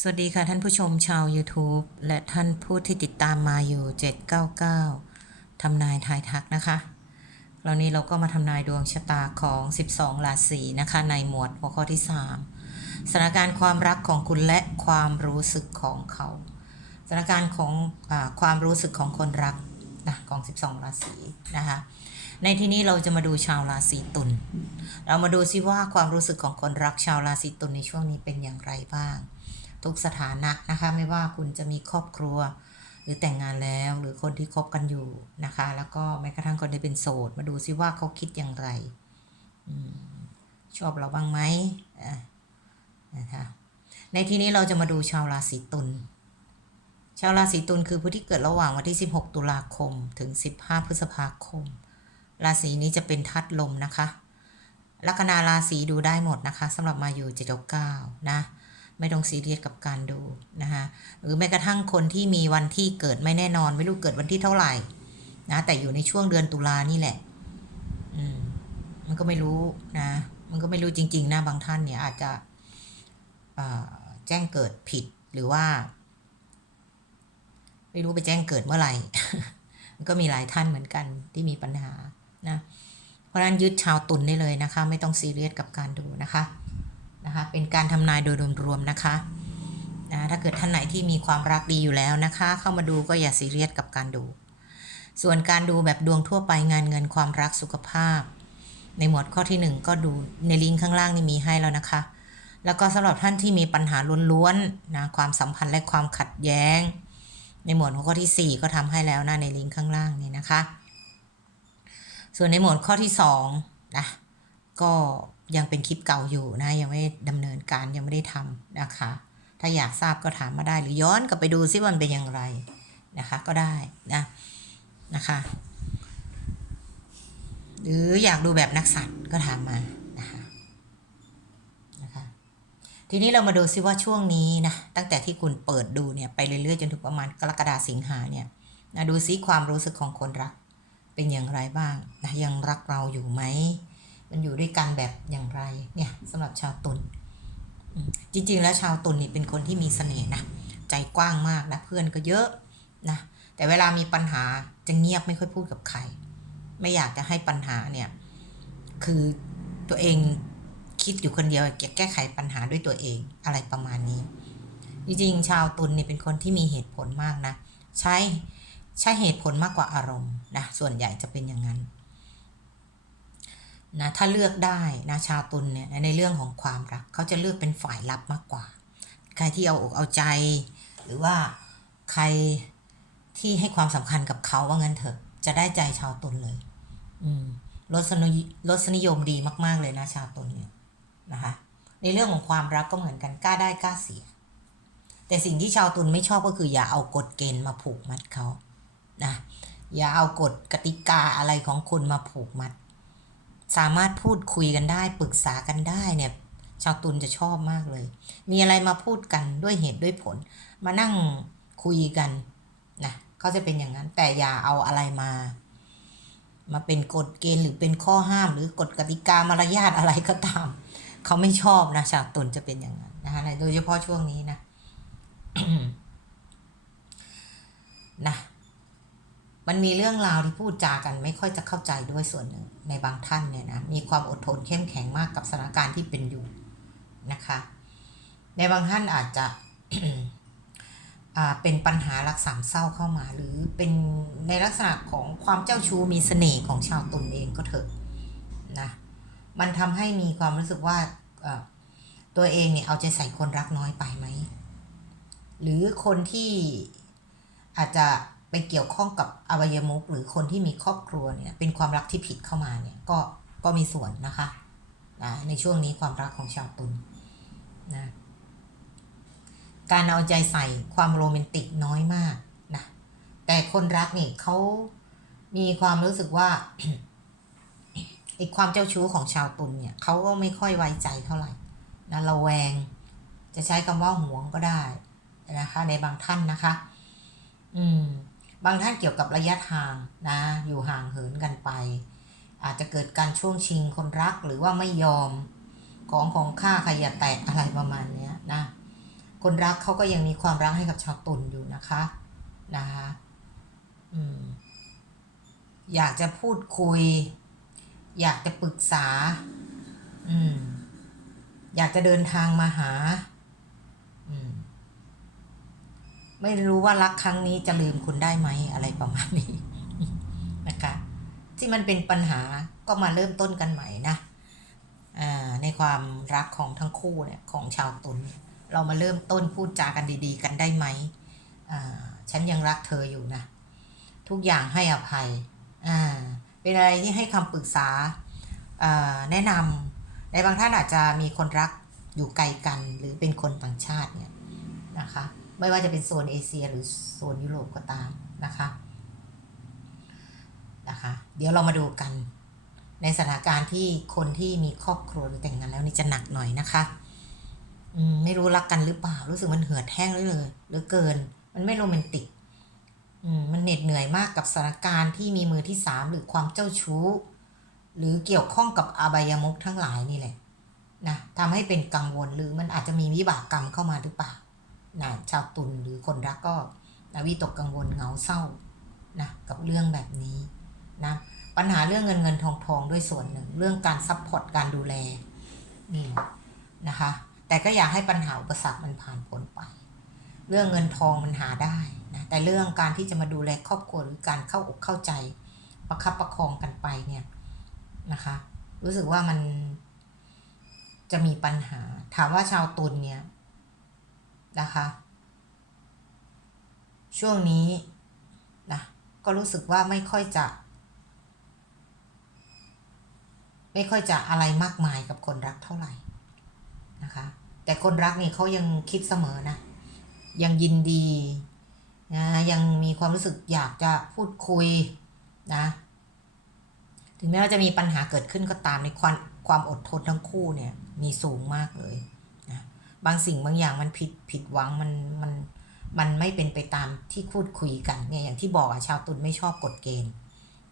สวัสดีค่ะท่านผู้ชมชาว YouTube และท่านผู้ที่ติดตามมาอยู่ 799 ทำนายทายทักนะคะคราวนี้เราก็มาทำนายดวงชะตาของ 12 ราศีนะคะ ในหมวดหัวข้อที่ 3 สถานการณ์ความรักของคุณและความรู้สึกของเขา สถานการณ์ของอความรู้สึกของคนรักนะของ 12 ราศีนะคะ ในที่นี้เราจะมาดูชาวราศีตุล เรามาดูซิว่าความรู้สึกของคนรักชาวราศีตุลในช่วงนี้เป็นอย่างไรบ้าง ทุกสถานะนะคะไม่ว่าคุณจะมีครอบครัว หรือแต่งงานแล้วหรือคนที่คบกันอยู่นะคะ แล้วก็แม้กระทั่งคนที่เป็นโสด มาดูซิว่าเขาคิดอย่างไรอชอบเราบ้างไหมะนะคะในที่นี้เราจะมาดูชาวราศีตุลชาวราศีตุลคือผู้ที่เกิดระหว่างวันที่ 16 ตุลาคมถึง 15 พฤษภาคม ราศีนี้จะเป็นทัดลมนะคะลัคนาราศีดูได้หมดนะคะสำหรับมาอยู่799นะ ไม่ต้องซีเรียสกับการดูนะคะหรือแม้กระทั่งคนที่มีวันที่เกิดไม่แน่นอน ไม่รู้เกิดวันที่เท่าไหร่นะแต่อยู่ในช่วงเดือนตุลานี่แหละอืมมันก็ไม่รู้นะ มันก็ไม่รู้จริง ๆ นะบางท่านเนี่ยอาจจะแจ้งเกิดผิดหรือว่า ไม่รู้ไปแจ้งเกิดเมื่อไหร่มันก็มีหลายท่านเหมือนกันที่มีปัญหานะ เพราะฉะนั้นยึดชาวตุลได้เลยนะคะ ไม่ต้องซีเรียสกับการดูนะคะ นะคะเป็นการทำนายโดยรวมๆนะคะนะถ้าเกิดท่านไหนที่มีความรักดีอยู่แล้วนะคะ เข้ามาดูก็อย่าซีเรียสกับการดู ส่วนการดูแบบดวงทั่วไปงานเงินความรักสุขภาพ ในหมวดข้อที่ 1 ก็ดูในลิงก์ข้างล่างนี่มีให้แล้วนะคะ แล้วก็สำหรับท่านที่มีปัญหาล้วนๆนะความสัมพันธ์และความขัดแย้ง ในหมวดข้อที่ 4 ก็ทำให้แล้วนะในลิงก์ข้างล่างนี่นะคะ ส่วนในหมวดข้อที่2นะก็ ยังเป็นคลิปเก่าอยู่นะยังไม่ดำเนินการยังไม่ได้ทำนะคะ ถ้าอยากทราบก็ถามมาได้หรือย้อนกลับไปดูซิว่ามันเป็นอย่างไรนะคะก็ได้นะนะคะหรืออยากดูแบบนักสัตว์ก็ถามมานะคะนะคะทีนี้เรามาดูซิว่าช่วงนี้นะตั้งแต่ที่คุณเปิดดูเนี่ยไปเรื่อยๆจนถึงประมาณกรกฎาสิงหาเนี่ยนะดูซิความรู้สึกของคนรักเป็นอย่างไรบ้างนะยังรักเราอยู่ไหม มันอยู่ด้วยกันแบบอย่างไรเนี่ยสำหรับชาวตุลจริงๆแล้วชาวตุลนี่เป็นคนที่มีเสน่ห์นะใจกว้างมากนะเพื่อนก็เยอะนะแต่เวลามีปัญหาจะเงียบไม่ค่อยพูดกับใคร ไม่อยากจะให้ปัญหาเนี่ยคือตัวเองคิดอยู่คนเดียวจะแก้ไขปัญหาด้วยตัวเองอะไรประมาณนี้ จริงๆชาวตุลนี่เป็นคนที่มีเหตุผลมากนะ ใช้ใช้เหตุผลมากกว่าอารมณ์นะส่วนใหญ่จะเป็นอย่างนั้น นะถ้าเลือกได้นะชาวตุลเนี่ยในเรื่องของความรักเขาจะเลือกเป็นฝ่ายรับมากกว่า ใครที่เอาอกเอาใจ หรือว่าใครที่ให้ความสำคัญกับเขาว่างั้นเถอะจะได้ใจชาวตุลเลย อืมรสนิยรสนิยมดีมาก ๆ เลยนะชาวตุลเนี่ยนะคะ ในเรื่องของความรักก็เหมือนกันกล้าได้กล้าเสีย แต่สิ่งที่ชาวตุลไม่ชอบก็คือ อย่าเอากฎเกณฑ์มาผูกมัดเขานะอย่าเอากฎกติกาอะไรของคุณมาผูกมัด สามารถพูดคุยกันได้ปรึกษากันได้เนี่ย ชาวตุลจะชอบมากเลย มีอะไรมาพูดกันด้วยเหตุด้วยผล มานั่งคุยกันนะเขาจะเป็นอย่างนั้น แต่อย่าเอาอะไรมา มาเป็นกฎเกณฑ์หรือเป็นข้อห้าม หรือกฎกติกามารยาทอะไรก็ตามเขาไม่ชอบนะชาวตุลจะเป็นอย่างนั้นนะคะโดยเฉพาะช่วงนี้นะนะ มันมีเรื่องราวที่พูดจากันไม่ค่อยจะเข้าใจด้วยส่วนหนึ่งในบางท่านเนี่ยนะมีความอดทนเข้มแข็งมากกับสถานการณ์ที่เป็นอยู่นะคะ ในบางท่านอาจจะเป็นปัญหารักสามเศร้าเข้ามา หรือเป็นในลักษณะของความเจ้าชู้มีเสน่ห์ของชาวตุลเองก็เถอะนะมันทำให้มีความรู้สึกว่าตัวเองเนี่ยเอาใจใส่คนรักน้อยไปไหม หรือคนที่อาจจะ ไปเกี่ยวข้องกับอวัยมุกหรือคนที่มีครอบครัวเนี่ยเป็นความรักที่ผิดเข้ามาเนี่ยก็ก็มีส่วนนะคะนะในช่วงนี้ความรักของชาวตุลนะการเอาใจใส่ความโรแมนติกน้อยมากนะแต่คนรักนี่เขามีความรู้สึกว่าไอ้ความเจ้าชู้ของชาวตุลเนี่ยเขาก็ไม่ค่อยไว้ใจเท่าไหร่นะระแวง จะใช้คำว่าหวงก็ได้นะคะในบางท่านนะคะ อืม บางท่านเกี่ยวกับระยะทางนะ อยู่ห่างเหินกันไป อาจจะเกิดการช่วงชิงคนรักหรือว่าไม่ยอมของของค่าใครอย่าแตะอะไรประมาณนี้นะ คนรักเขาก็ยังมีความรักให้กับชาวตุลอยู่นะคะนะคะอืมอยากจะพูดคุย อยากจะปรึกษา อืม อยากจะเดินทางมาหา อืม ไม่รู้ว่ารักครั้งนี้จะลืมคุณได้ไหมอะไรประมาณนี้นะคะ ที่มันเป็นปัญหาก็มาเริ่มต้นกันใหม่นะอ่าในความรักของทั้งคู่เนี่ยของชาวตุลเรามาเริ่มต้นพูดจากันดีๆ กันได้ไหมอ่าฉันยังรักเธออยู่นะ ทุกอย่างให้อภัยอ่าเป็นอะไรที่ให้คำปรึกษาอ่าแนะนำในบางท่านอาจจะมีคนรักอยู่ไกลกันหรือเป็นคนต่างชาติเนี่ยนะคะ ไม่ว่าจะเป็นโซนเอเชียหรือโซนยุโรปก็ตามนะคะนะคะ เดี๋ยวเรามาดูกัน ในสถานการณ์ที่คนที่มีครอบครัวหรือแต่งงานแล้วนี่จะหนักหน่อยนะคะอืมไม่รู้รักกันหรือเปล่า รู้สึกมันเหือดแห้งเลยเหลือเกิน มันไม่โรแมนติกอืมมันเหน็ดเหนื่อยมากกับสถานการณ์ที่มีมือที่สามหรือความเจ้าชู้ หรือเกี่ยวข้องกับอบายมุขทั้งหลายนี่แหละนะทำให้เป็นกังวลหรือมันอาจจะมีวิบากกรรมเข้ามาหรือเปล่า นะชาวตุลหรือคนรักก็นะวิตกกังวลเหงาเศร้านะกับเรื่องแบบนี้นะปัญหาเรื่องเงินเงินทองทองด้วยส่วนหนึ่ง เรื่องการซัพพอร์ตการดูแลนี่นะคะ แต่ก็อยากให้ปัญหาอุปสรรคมันผ่านพ้นไป เรื่องเงินทองมันหาได้นะแต่เรื่องการที่จะมาดูแลครอบครัวหรือการเข้าอกเข้าใจประคับประคองกันไปเนี่ยนะคะ รู้สึกว่ามันจะมีปัญหาถามว่าชาวตุลเนี่ย นะคะ ช่วงนี้นะก็รู้สึกว่าไม่ค่อยจะ ไม่ค่อยจะอะไรมากมายกับคนรักเท่าไหร่นะคะ แต่คนรักนี่เขายังคิดเสมอนะ ยังยินดีนะยังมีความรู้สึกอยากจะพูดคุยนะถึงแม้ว่าจะมีปัญหาเกิดขึ้นก็ตามในความความอดทนทั้งคู่เนี่ย มีสูงมากเลย บางสิ่งบางอย่างมันผิดผิดหวังมันมันมันไม่เป็นไปตามที่พูดคุยกันเนี่ยอย่างที่บอกอะชาวตุลไม่ชอบกฎเกณฑ์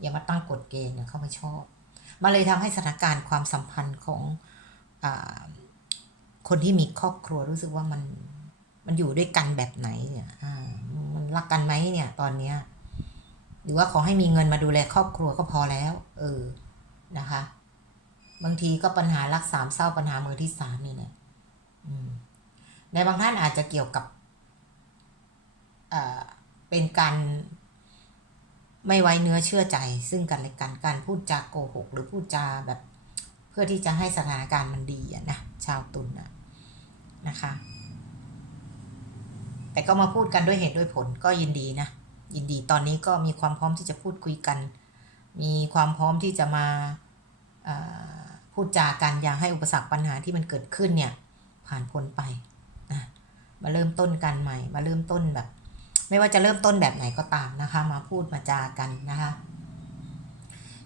อย่ามาตั้งกฎเกณฑ์เนี่ยเขาไม่ชอบมันเลยทำให้สถานการณ์ความสัมพันธ์ของอาคนที่มีครอบครัวรู้สึกว่ามันมันอยู่ด้วยกันแบบไหนเนี่ยอ่ามันรักกันไหมเนี่ย ตอนเนี้ยหรือว่าขอให้มีเงินมาดูแลครอบครัวก็พอแล้ว เออนะคะ บางทีก็ปัญหารักสามเศร้าปัญหามือที่สามนี่แหละอืม ในบางท่านอาจจะเกี่ยวกับเป็นการไม่ไว้เนื้อเชื่อใจ ซึ่งกันและกันการพูดจาโกหก หรือพูดจาแบบเพื่อที่จะให้สถานการณ์มันดีอะนะชาวตุลนะนะคะ แต่ก็มาพูดกันด้วยเหตุด้วยผลก็ยินดีนะยินดีตอนนี้ก็มีความพร้อมที่จะพูดคุยกัน มีความพร้อมที่จะมาพูดจากันอยากให้อุปสรรคปัญหาที่มันเกิดขึ้นเนี่ยผ่านพ้นไป มาเริ่มต้นกันใหม่ มาเริ่มต้นแบบ ไม่ว่าจะเริ่มต้นแบบไหนก็ตามนะคะ มาพูดมาจากันนะคะ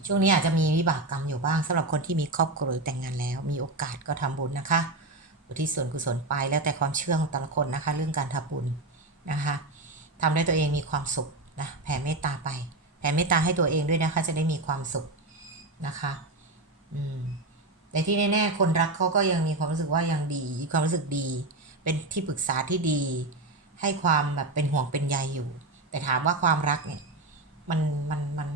ช่วงนี้อาจจะมีวิบากกรรมอยู่บ้างสำหรับคนที่มีครอบครัวหรือแต่งงานแล้ว มีโอกาสก็ทำบุญนะคะอุทิศส่วนกุศลไปแล้วแต่ความเชื่อของแต่ละคนนะคะ เรื่องการทำบุญนะคะทำให้ตัวเองมีความสุขนะแผ่เมตตาไป แผ่เมตตาให้ตัวเองด้วยนะคะ จะได้มีความสุขนะคะอืมแต่ที่แน่ๆคนรักเขาก็ยังมีความรู้สึกว่ายังดี ความรู้สึกดี เป็นที่ปรึกษาที่ดี ให้ความแบบเป็นห่วงเป็นใยอยู่ แต่ถามว่าความรักเนี่ยมันมันมัน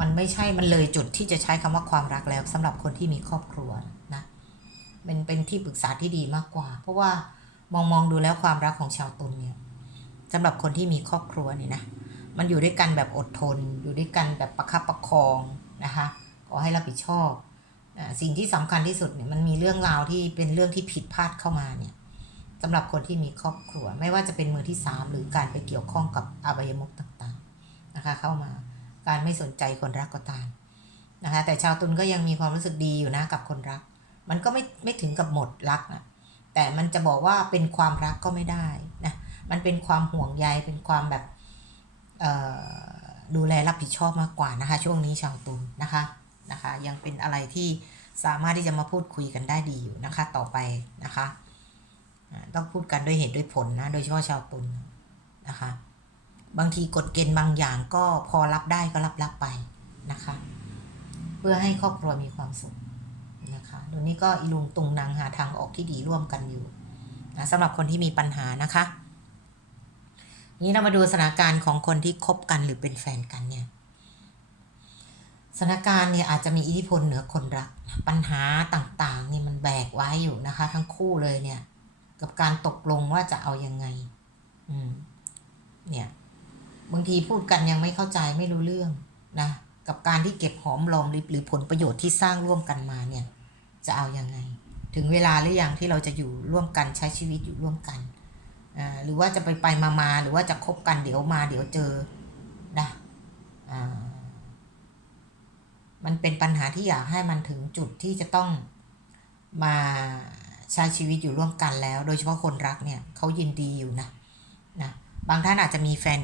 มันไม่ใช่มันเลยจุดที่จะใช้คำว่าความรักแล้วสำหรับคนที่มีครอบครัวนะเป็นเป็นที่ปรึกษาที่ดีมากกว่า เพราะว่ามองมองดูแล้วความรักของชาวตุลเนี่ยสำหรับคนที่มีครอบครัวเนี่ยนะมันอยู่ด้วยกันแบบอดทน อยู่ด้วยกันแบบประคับประคองนะคะขอให้รับผิดชอบสิ่งที่สำคัญที่สุดเนี่ยมันมีเรื่องราวที่เป็นเรื่องที่ผิดพลาดเข้ามาเนี่ย สำหรับคนที่มีครอบครัว ไม่ว่าจะเป็นมือที่สามหรือการไปเกี่ยวข้องกับอบายมุขต่างๆนะคะ เข้ามาการไม่สนใจคนรักก็ตามนะคะแต่ชาวตุลก็ยังมีความรู้สึกดีอยู่นะกับคนรัก มันก็ไม่ไม่ถึงกับหมดรักนะแต่มันจะบอกว่าเป็นความรักก็ไม่ได้นะมันเป็นความห่วงใยเป็นความแบบดูแลรับผิดชอบมากกว่านะคะ ช่วงนี้ชาวตุลนะคะนะคะ ยังเป็นอะไรที่สามารถที่จะมาพูดคุยกันได้ดีอยู่นะคะ ต่อไปนะคะ ต้องพูดกันด้วยเหตุด้วยผลนะ โดยเฉพาะชาวตุลนะคะ บางทีกฎเกณฑ์บางอย่างก็พอรับได้ก็รับรับไปนะคะ เพื่อให้ครอบครัวมีความสุขนะคะเดี๋ยวนี้ก็อีลุงตุงนางหาทางออกที่ดีร่วมกันอยู่นะสำหรับคนที่มีปัญหานะคะ นี้เรามาดูสถานการณ์ของคนที่คบกันหรือเป็นแฟนกันเนี่ยสถานการณ์เนี่ยอาจจะมีอิทธิพลเหนือคนรัก ปัญหาต่างๆนี่มันแบกไว้อยู่นะคะ ทั้งคู่เลยเนี่ย กับการตกลงว่าจะเอายังไง อืม เนี่ย บางทีพูดกันยังไม่เข้าใจไม่รู้เรื่องนะกับการที่เก็บหอมรอมริบหรือผลประโยชน์ที่สร้างร่วมกันมาเนี่ย จะเอายังไง ถึงเวลาหรือยังที่เราจะอยู่ร่วมกันใช้ชีวิตอยู่ร่วมกันหรือว่าจะไปไปมามาหรือว่าจะคบกันเดี๋ยวมาเดี๋ยวเจอนะมันเป็นปัญหาที่อยากให้มันถึงจุดที่จะต้องมา ใช้ชีวิตอยู่ร่วมกันแล้ว โดยเฉพาะคนรักเนี่ยเขายินดีอยู่นะนะบางท่านอาจจะมีแฟน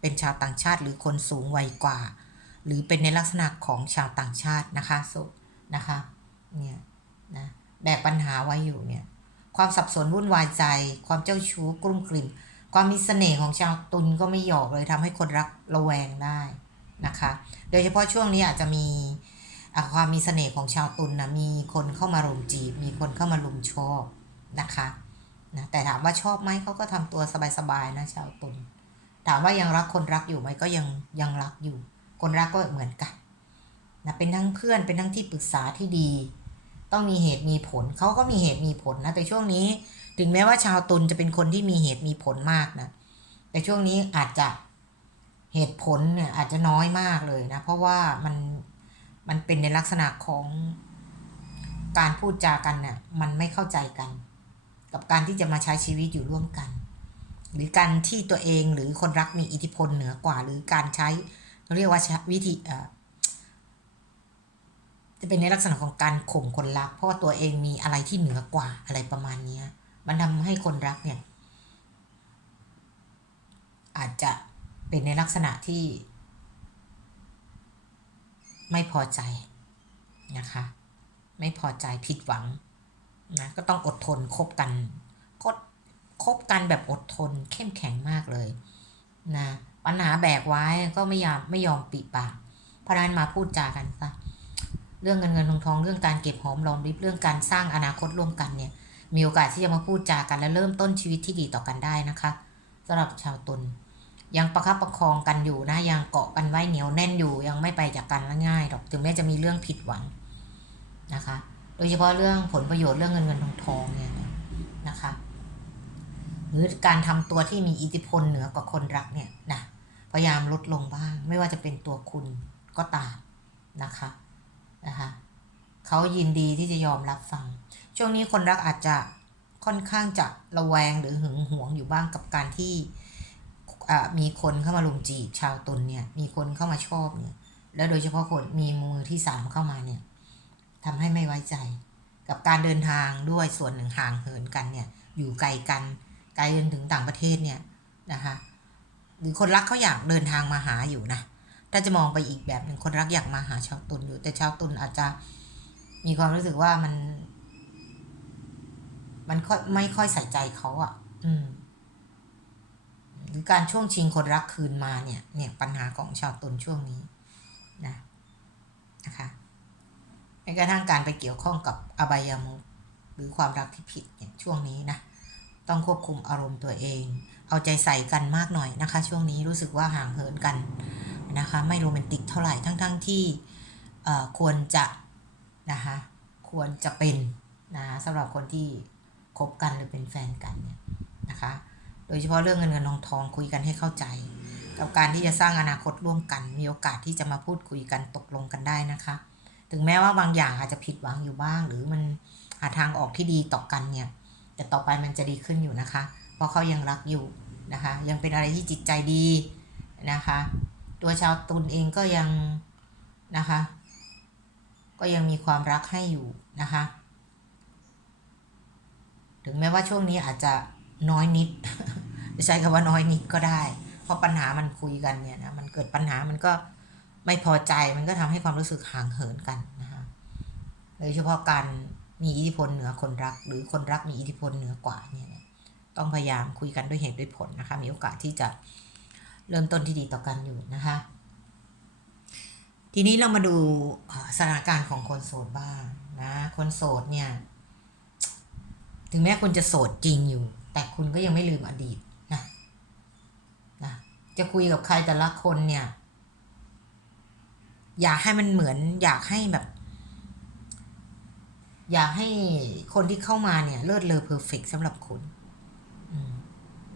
เป็นชาวต่างชาติ หรือคนสูงวัยกว่า หรือเป็นในลักษณะของชาวต่างชาตินะคะสุนะคะเนี่ยนะแบกปัญหาไว้อยู่เนี่ยความสับสนวุ่นวายใจ ความเจ้าชู้กลุ้มกลิ่ม ความมีเสน่ห์ของชาวตุลก็ไม่หยอกเลยทำให้คนรักระแวงได้นะคะ โดยเฉพาะช่วงนี้อาจจะมี ความมีเสน่ห์ของชาวตุลนะมีคนเข้ามารุมจีบ มีคนเข้ามารุมชอบนะคะนะแต่ถามว่าชอบไหมเขาก็ทำตัวสบายๆนะชาวตุลถามว่ายังรักคนรักอยู่ไหมก็ยังยังรักอยู่ คนรักก็เหมือนกันนะเป็นทั้งเพื่อนเป็นทั้งที่ปรึกษาที่ดี ต้องมีเหตุมีผลเขาก็มีเหตุมีผลนะแต่ช่วงนี้ ถึงแม้ว่าชาวตุลจะเป็นคนที่มีเหตุมีผลมากนะแต่ช่วงนี้อาจจะเหตุผลเนี่ยอาจจะน้อยมากเลยนะ เพราะว่ามัน มันเป็นในลักษณะของการพูดจากันเนี่ยมันไม่เข้าใจกัน กับการที่จะมาใช้ชีวิตอยู่ร่วมกัน หรือการที่ตัวเองหรือคนรักมีอิทธิพลเหนือกว่า หรือการใช้เราเรียกว่าวิธีเออจะเป็นในลักษณะของการข่มคนรัก เพราะว่าตัวเองมีอะไรที่เหนือกว่าอะไรประมาณเนี้ยมันทำให้คนรักเนี่ย อาจจะเป็นในลักษณะที่ ไม่พอใจนะคะ ไม่พอใจผิดหวังนะก็ต้องอดทนคบกันคบคบกันแบบอดทนเข้มแข็งมากเลยนะปัญหาแบกไว้ก็ไม่ยอมไม่ยอมปิปากเพราะนั้นมาพูดจากันซะเรื่องเงินเงินทองทองเรื่องการเก็บหอมรอมริบเรื่องการสร้างอนาคตร่วมกันเนี่ย มีโอกาสที่จะมาพูดจากันและเริ่มต้นชีวิตที่ดีต่อกันได้นะคะสำหรับชาวตุล ยังประคับประคองกันอยู่นะ ยังเกาะกันไว้เหนียวแน่นอยู่ยังไม่ไปจากกันง่ายๆหรอกถึงแม้จะมีเรื่องผิดหวังนะคะ โดยเฉพาะเรื่องผลประโยชน์เรื่องเงินเงินทองทองเนี่ยนะคะ หรือการทำตัวที่มีอิทธิพลเหนือกว่าคนรักเนี่ยนะพยายามลดลงบ้าง ไม่ว่าจะเป็นตัวคุณก็ตามนะคะนะคะเขายินดีที่จะยอมรับฟัง ช่วงนี้คนรักอาจจะค่อนข้างจะระแวงหรือหึงหวงอยู่บ้างกับการที่ มีคนเข้ามาลุมจีบชาวตุลเนี่ย มีคนเข้ามาชอบเนี่ย แล้วโดยเฉพาะคนมีมือที่สามเข้ามาเนี่ยทำให้ไม่ไว้ใจ กับการเดินทางด้วยส่วนหนึ่งห่างเหินกันเนี่ย อยู่ไกลกันไกลจนถึงต่างประเทศเนี่ยนะคะหรือคนรักเขาอยากเดินทางมาหาอยู่นะถ้าจะมองไปอีกแบบหนึ่งคนรักอยากมาหาชาวตุลอยู่ แต่ชาวตุลอาจจะมีความรู้สึกว่ามัน มันค่อยไม่ค่อยใส่ใจเขาอะ่ะ อืม หรือการช่วงชิงคนรักคืนมาเนี่ยเนี่ยปัญหาของชาวตุลช่วงนี้นะนะคะแม้กระทั่งการไปเกี่ยวข้องกับอบายามุขหรือความรักที่ผิดเนี่ยช่วงนี้นะต้องควบคุมอารมณ์ตัวเอง เอาใจใส่กันมากหน่อยนะคะ ช่วงนี้รู้สึกว่าห่างเหินกันนะคะ ไม่โรแมนติกเท่าไหร่ทั้งๆทที่ควรจะนะคะควรจะเป็นนะสำหรับคนที่คบกันหรือเป็นแฟนกันเนี่ยนะคะ ดยเฉพาะเรื่องเงินเงินทองทองคุยกันให้เข้าใจ กับการที่จะสร้างอนาคตร่วมกัน มีโอกาสที่จะมาพูดคุยกันตกลงกันได้นะคะ ถึงแม้ว่าบางอย่างอาจจะผิดหวังอยู่บ้าง หรือมันหาทางออกที่ดีต่อกันเนี่ย แต่ต่อไปมันจะดีขึ้นอยู่นะคะ เพราะเขายังรักอยู่นะคะ ยังเป็นอะไรที่จิตใจดีนะคะ ตัวชาวตุลเองก็ยังนะคะ ก็ยังมีความรักให้อยู่นะคะ ถึงแม้ว่าช่วงนี้อาจจะน้อยนิด ใช้คำว่าน้อยนิดก็ได้ เพราะปัญหามันคุยกันเนี่ยนะมันเกิดปัญหามันก็ไม่พอใจมันก็ทำให้ความรู้สึกห่างเหินกันนะคะโดยเฉพาะการมีอิทธิพลเหนือคนรัก หรือคนรักมีอิทธิพลเหนือกว่าเนี่ยต้องพยายามคุยกันด้วยเหตุด้วยผลนะคะ มีโอกาสที่จะเริ่มต้นที่ดีต่อกันอยู่นะคะ ทีนี้เรามาดูสถานการณ์ของคนโสดบ้างนะ คนโสดเนี่ย ถึงแม้คุณจะโสดจริงอยู่ แต่คุณก็ยังไม่ลืมอดีต จะคุยกับใครแต่ละคนเนี่ย อยากให้มันเหมือน อยากให้แบบ อยากให้คนที่เข้ามาเนี่ย เลิศเลอเพอร์เฟกสำหรับคุณ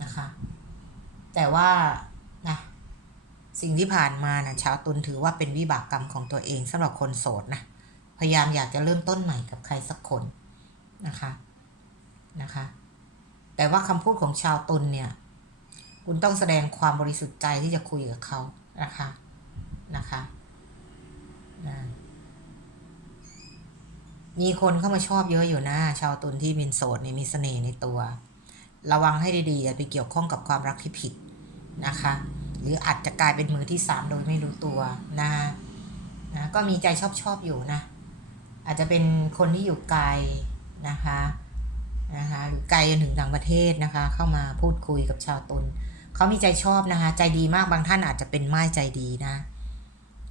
นะคะ แต่ว่านะสิ่งที่ผ่านมานะชาวตุลถือว่าเป็นวิบากกรรมของตัวเองสำหรับคนโสดนะพยายามอยากจะเริ่มต้นใหม่กับใครสักคนนะคะนะคะ แต่ว่าคำพูดของชาวตุลเนี่ย คุณต้องแสดงความบริสุทธิ์ใจที่จะคุยกับเขานะคะนะคะนะมีคนเข้ามาชอบเยอะอยู่นะ ชาวตุลที่เป็นโสดนี่มีเสน่ห์ในตัว ระวังให้ดีๆอย่าไปเกี่ยวข้องกับความรักที่ผิดนะคะ หรืออาจจะกลายเป็นมือที่สามโดยไม่รู้ตัวนะนะก็มีใจชอบชอบอยู่นะ อาจจะเป็นคนที่อยู่ไกลนะคะนะคะหรือไกลจนถึงต่างประเทศนะคะ เข้ามาพูดคุยกับชาวตุล เขามีใจชอบนะคะ ใจดีมากบางท่านอาจจะเป็นไม้ใจดีนะ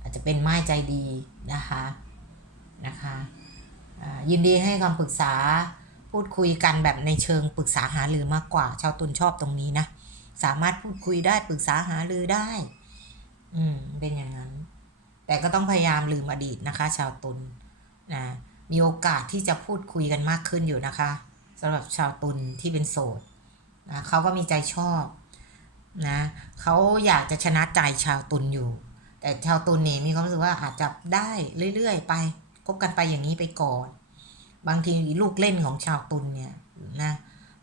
อาจจะเป็นไม้ใจดีนะคะนะคะยินดีให้คำปรึกษาพูดคุยกันแบบในเชิงปรึกษาหารือมากกว่า ชาวตุลชอบตรงนี้นะ สามารถพูดคุยได้ปรึกษาหารือได้ อืมเป็นอย่างนั้น แต่ก็ต้องพยายามลืมอดีตนะคะ ชาวตุลนะมีโอกาสที่จะพูดคุยกันมากขึ้นอยู่นะคะสำหรับชาวตุลที่เป็นโสดนะเขาก็มีใจชอบ นะเขาอยากจะชนะใจชาวตุลอยู่ แต่ชาวตุลเนี่มีความรู้สึกว่าอาจจะได้เรื่อยๆ ไปคบกันไปอย่างนี้ไปก่อน บางทีลูกเล่นของชาวตุลเนี่ยนะ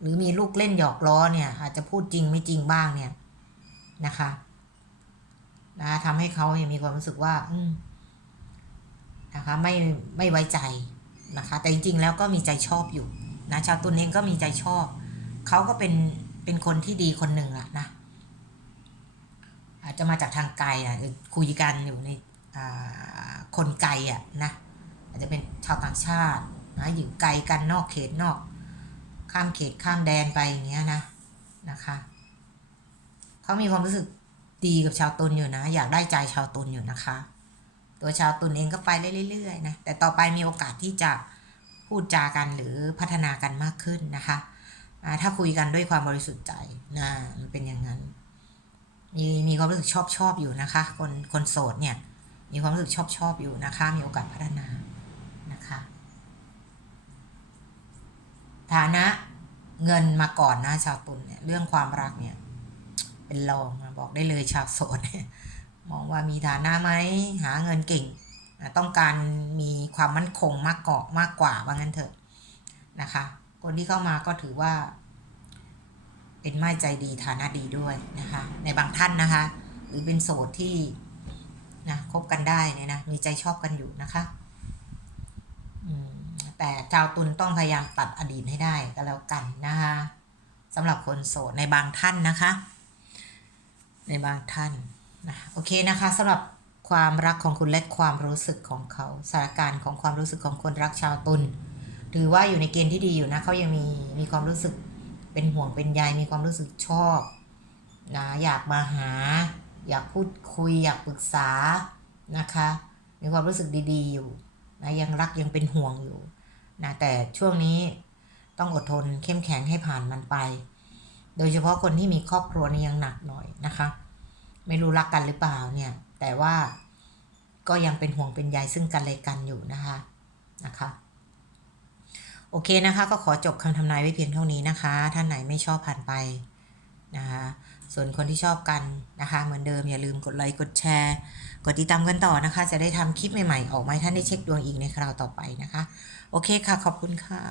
หรือมีลูกเล่นหยอกล้อเนี่ย อาจจะพูดจริงไม่จริงบ้างเนี่ยนะคะนะทำให้เขาเนี่ยมีความรู้สึกว่าอืนะคะไม่ไม่ไว้ใจนะคะ แต่จริงๆแล้วก็มีใจชอบอยู่นะชาวตุลเองก็มีใจชอบเขาก็เป็นเป็นคนที่ดีคนหนึ่งอะนะ อาจจะมาจากทางไกลอะคุยกันอยู่ในคนไกลอะนะอาจจะเป็นชาวต่างชาตินะอยู่ไกลกันนอกเขตนอก ข้ามเขตข้ามแดนไปอย่างเงี้ยนะนะคะเขามีความรู้สึกดีกับชาวตุลอยู่นะ อยากได้ใจชาวตุลอยู่นะคะ ตัวชาวตุลเองก็ไปเรื่อยๆนะแต่ต่อไปมีโอกาสที่จะพูดจากันหรือพัฒนากันมากขึ้นนะคะถ้าคุยกันด้วยความบริสุทธิ์ใจนะมันเป็นอย่างนั้น มีมีความรู้สึกชอบชอบอยู่นะคะ คนคนโสดเนี่ย มีความรู้สึกชอบชอบอยู่นะคะ มีโอกาสพัฒนานะคะ ฐานะเงินมาก่อนนะชาวตุลเนี่ยเรื่องความรักเนี่ย เป็นรองบอกได้เลยชาวโสดมองว่ามีฐานะไหมหาเงินเก่ง ต้องการมีความมั่นคงมากเกาะมากกว่าว่างั้นเถอะนะคะ คนที่เข้ามาก็ถือว่า เป็นไม้ใจดีฐานะดีด้วยนะคะ ในบางท่านนะคะ หรือเป็นโสดที่นะคบกันได้เนี่ยนะมีใจชอบกันอยู่นะคะแต่ชาวตุลต้องพยายามตัดอดีตให้ได้ก็แล้วกันนะคะสำหรับคนโสดในบางท่านนะคะ ในบางท่านนะโอเคนะคะสำหรับความรักของคุณและความรู้สึกของเขาสถานการณ์ของความรู้สึกของคนรักชาวตุลถือว่าอยู่ในเกณฑ์ที่ดีอยู่นะเขายังมีมีความรู้สึก เป็นห่วงเป็นใยมีความรู้สึกชอบนะอยากมาหา อยากพูดคุย อยากปรึกษานะคะ มีความรู้สึกดีๆอยู่นะยังรักยังเป็นห่วงอยู่นะแต่ช่วงนี้ต้องอดทนเข้มแข็งให้ผ่านมันไป โดยเฉพาะคนที่มีครอบครัวนี่ยังหนักหน่อยนะคะ ไม่รู้รักกันหรือเปล่าเนี่ย แต่ว่าก็ยังเป็นห่วงเป็นใยซึ่งกันและกันอยู่นะคะนะคะ โอเคนะคะ ก็ขอจบคำทำนายไว้เพียงเท่านี้นะคะ ท่านไหนไม่ชอบผ่านไปนะคะส่วนคนที่ชอบกันนะคะ เหมือนเดิมอย่าลืมกดไลค์กดแชร์ กดติดตามกันต่อนะคะ จะได้ทำคลิปใหม่ๆ ออกมาให้ท่านได้เช็คดวงอีกในคราวต่อไปนะคะ โอเคค่ะ ขอบคุณค่ะ